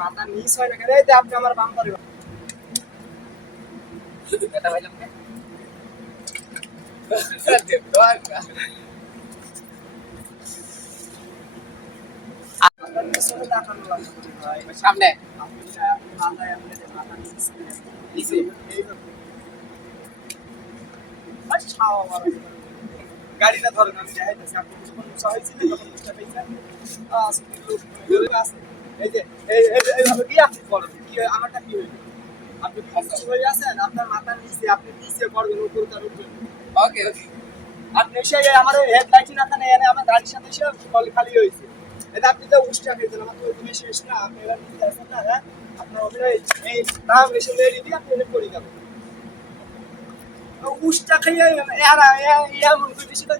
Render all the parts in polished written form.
মাথা নিচ হয় না কেন? আপনি আমার বাম পারে সামনে গাড়িটা ধরেন, আমি দেখাইতেছি। আপনি যখন উঁচা হয়েছিল তখন বুঝতে পেরেছেন এই যে এইভাবে কি আপনি করেন, কি আমারটা কি হইল? আপনি ফসল হয়ে আছেন, আপনার মাথার নিচে আপনি নিচে করবেন, উপরে তার উপরে। ওকে ওকে আপনি এসে আমার হেডলাইট না খানে এনে আমার গাড়ির সাথে এসে খালি হয়েছে। এটা আপনি তো উষ্টা খেয়েছেন, আমার তো ওইখানে শেষ না। আপনি এবার নিতে আসেন না, হ্যাঁ? আপনার অভিনয় এই নাম এসে লেডি দিয়ে আপনি এনে করে যাবেন। উষ্টা খাইয়ে এমন করে সেটা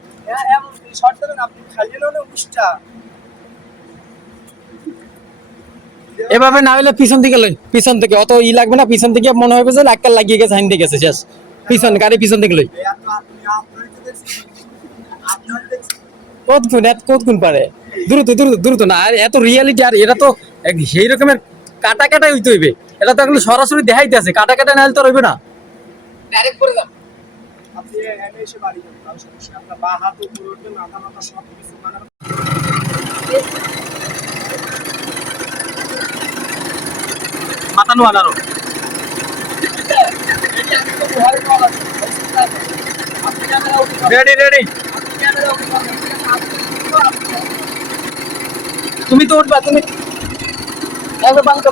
এমন শর্ট দেবেন, আপনি খাইয়ে না উষ্টা। এভাবে না হলে পিছন থেকে লই, পিছন থেকে অত ই লাগবে না, পিছন থেকে মনে হবে যে লাক্কার লাগিয়ে গেছে, হাইন দিয়ে গেছে শেষ। পিছন গাড়ি পিছন থেকে লই। কতক্ষণ পারে দ্রুত দ্রুত দ্রুত না, আর এত রিয়ালিটি, আর এটা তো সেই রকমের কাটা কাটা হইতে হইবে। এটা তো এগুলো সরাসরি দেখাইতে আছে, কাটা কাটা নাহলে তো রইবে না। ডাইরেক্ট করে দাও। আপনি এনে এসে বাড়ি যাবেন, কারো সমস্যা। আপনার বা হাত উপরে উঠবে, মাথা মাথা সব কিছু মানে মাথা নোয়া আরো রেডি রেডি। তুমি তো উঠবা, তুমি একবার বাংলা